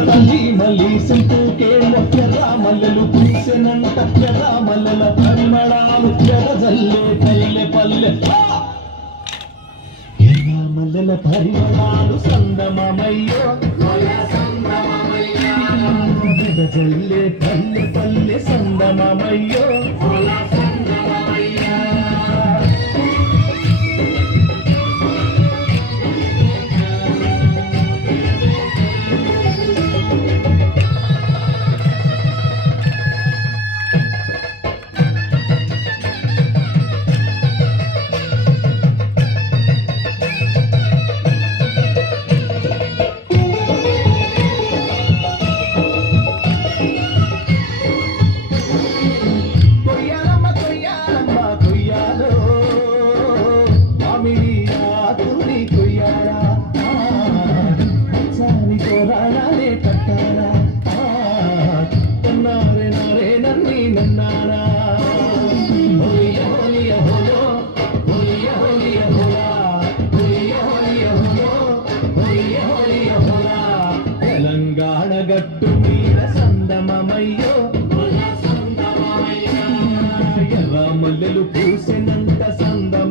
మళ్ళీ సింపుకే ఎర్రమల్లెలు పూసెనంట ఎర్రమల్లెల పరిమళాలు ఎర్రజల్లే కల్లె పల్లె ఎర్రమల్లెల పరిమళాలు సందమమయ్యో ఎర్రజల్లే పల్లె పల్లె సందమమయ్యో తెలంగాణ గట్టు మీద సందమమయ్యో ఎర్రమల్లెలు పూసెనంత సందమ